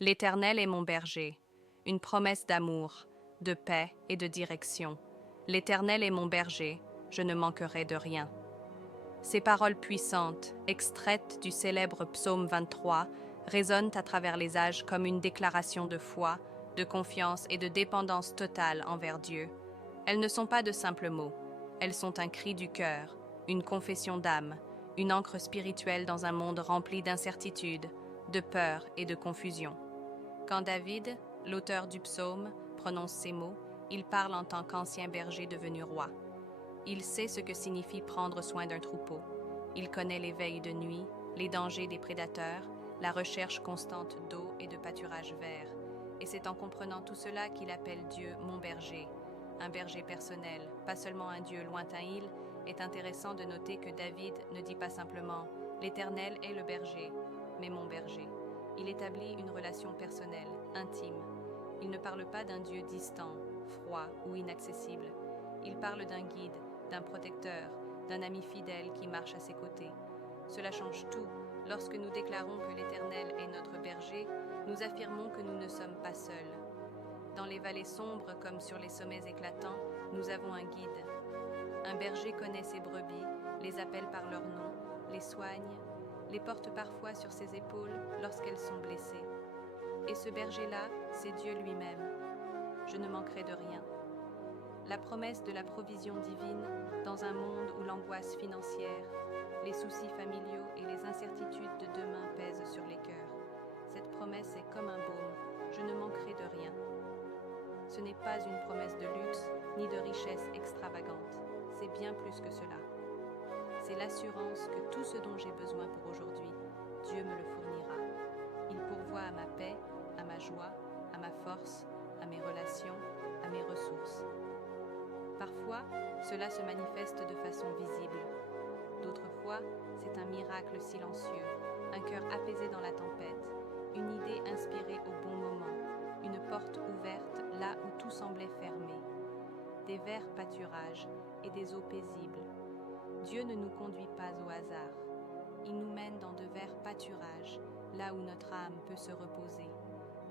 L'Éternel est mon berger, une promesse d'amour, de paix et de direction. L'Éternel est mon berger, je ne manquerai de rien. Ces paroles puissantes, extraites du célèbre psaume 23, résonnent à travers les âges comme une déclaration de foi, de confiance et de dépendance totale envers Dieu. Elles ne sont pas de simples mots, elles sont un cri du cœur, une confession d'âme, une ancre spirituelle dans un monde rempli d'incertitudes, de peur et de confusion. Quand David, l'auteur du psaume, prononce ces mots, il parle en tant qu'ancien berger devenu roi. Il sait ce que signifie prendre soin d'un troupeau. Il connaît les veilles de nuit, les dangers des prédateurs, la recherche constante d'eau et de pâturage vert. Et c'est en comprenant tout cela qu'il appelle Dieu mon berger. Un berger personnel, pas seulement un Dieu lointain. Il est intéressant de noter que David ne dit pas simplement « L'Éternel est le berger », mais « mon berger ». Il établit une relation personnelle, intime. Il ne parle pas d'un Dieu distant, froid ou inaccessible. Il parle d'un guide, d'un protecteur, d'un ami fidèle qui marche à ses côtés. Cela change tout. Lorsque nous déclarons que l'Éternel est notre berger, nous affirmons que nous ne sommes pas seuls. Dans les vallées sombres comme sur les sommets éclatants, nous avons un guide. Un berger connaît ses brebis, les appelle par leur nom, les soigne, les porte parfois sur ses épaules lorsqu'elles sont blessées. Et ce berger-là, c'est Dieu lui-même. Je ne manquerai de rien. La promesse de la provision divine dans un monde où l'angoisse financière, les soucis familiaux et les incertitudes de demain pèsent sur les cœurs. Cette promesse est comme un baume, je ne manquerai de rien. Ce n'est pas une promesse de luxe ni de richesse extravagante, c'est bien plus que cela. C'est l'assurance que tout ce dont j'ai besoin pour aujourd'hui, Dieu me le fournira. Il pourvoit à ma paix, à ma joie, à ma force, à mes relations, à mes ressources. Parfois, cela se manifeste de façon visible. D'autres fois, c'est un miracle silencieux, un cœur apaisé dans la tempête, une idée inspirée au bon moment, une porte ouverte là où tout semblait fermé, des verts pâturages et des eaux paisibles. Dieu ne nous conduit pas au hasard. Il nous mène dans de verts pâturages, là où notre âme peut se reposer.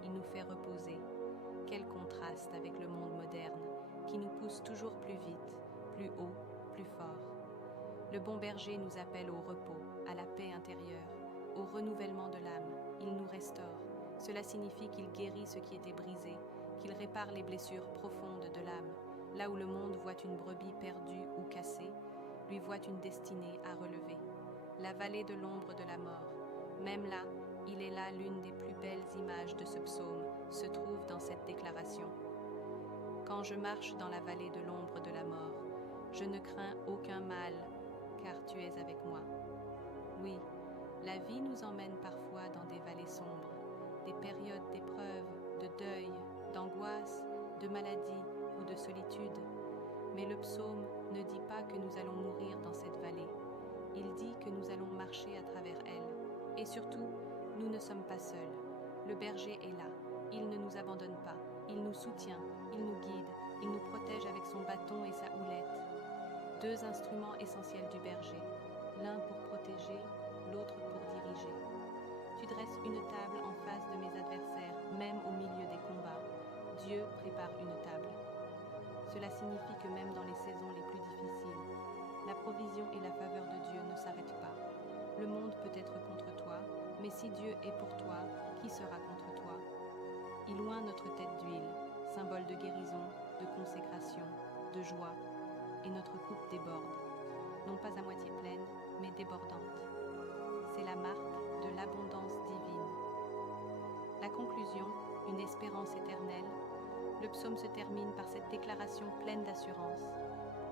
Il nous fait reposer. Quel contraste avec le monde moderne, qui nous pousse toujours plus vite, plus haut, plus fort. Le bon berger nous appelle au repos, à la paix intérieure, au renouvellement de l'âme. Il nous restaure. Cela signifie qu'il guérit ce qui était brisé, qu'il répare les blessures profondes de l'âme. Là où le monde voit une brebis perdue ou cassée, lui voit une destinée à relever. La vallée de l'ombre de la mort. Même là, il est là l'une des plus belles images de ce psaume, se trouve dans cette déclaration. Quand je marche dans la vallée de l'ombre de la mort, je ne crains aucun mal, car tu es avec moi. Oui, la vie nous emmène parfois dans des vallées sombres, des périodes d'épreuve, de deuil, d'angoisse, de maladie ou de solitude. Mais le psaume ne dit pas que nous allons mourir dans cette vallée. Il dit que nous allons marcher à travers elle. Et surtout, nous ne sommes pas seuls. Le berger est là. Il ne nous abandonne pas. Il nous soutient. Il nous guide. Il nous protège avec son bâton et sa houlette. Deux instruments essentiels du berger. L'un pour protéger, l'autre pour diriger. Tu dresses une table en face de mes adversaires, même au milieu des combats. Dieu prépare une table. Cela signifie que même dans les saisons les plus difficiles, la provision et la faveur de Dieu ne s'arrêtent pas. Le monde peut être contre toi, mais si Dieu est pour toi, qui sera contre toi? Il oint notre tête d'huile, symbole de guérison, de consécration, de joie, et notre coupe déborde, non pas à moitié pleine, mais débordante. C'est la marque de l'abondance divine. La conclusion, une espérance éternelle. Le psaume se termine par cette déclaration pleine d'assurance.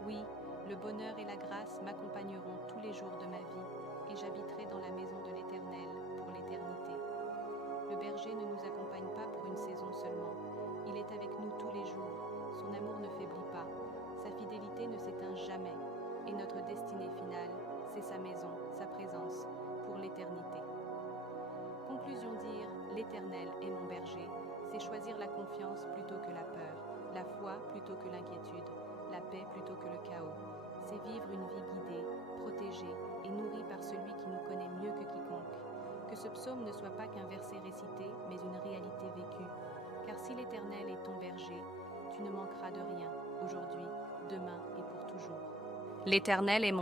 Oui, le bonheur et la grâce m'accompagneront tous les jours de ma vie et j'habiterai dans la maison de l'Éternel pour l'éternité. Le berger ne nous accompagne pas pour une saison seulement. Il est avec nous tous les jours. Son amour ne faiblit pas. Sa fidélité ne s'éteint jamais. Et notre destinée finale, c'est sa maison, sa présence, pour l'éternité. Conclusion dire « L'Éternel est mon berger », c'est choisir la confiance plutôt que la peur, la foi plutôt que l'inquiétude, la paix plutôt que le chaos. C'est vivre une vie guidée, protégée et nourrie par celui qui nous connaît mieux que quiconque. Que ce psaume ne soit pas qu'un verset récité, mais une réalité ne manquera de rien, aujourd'hui, demain et pour toujours. L'Éternel est mon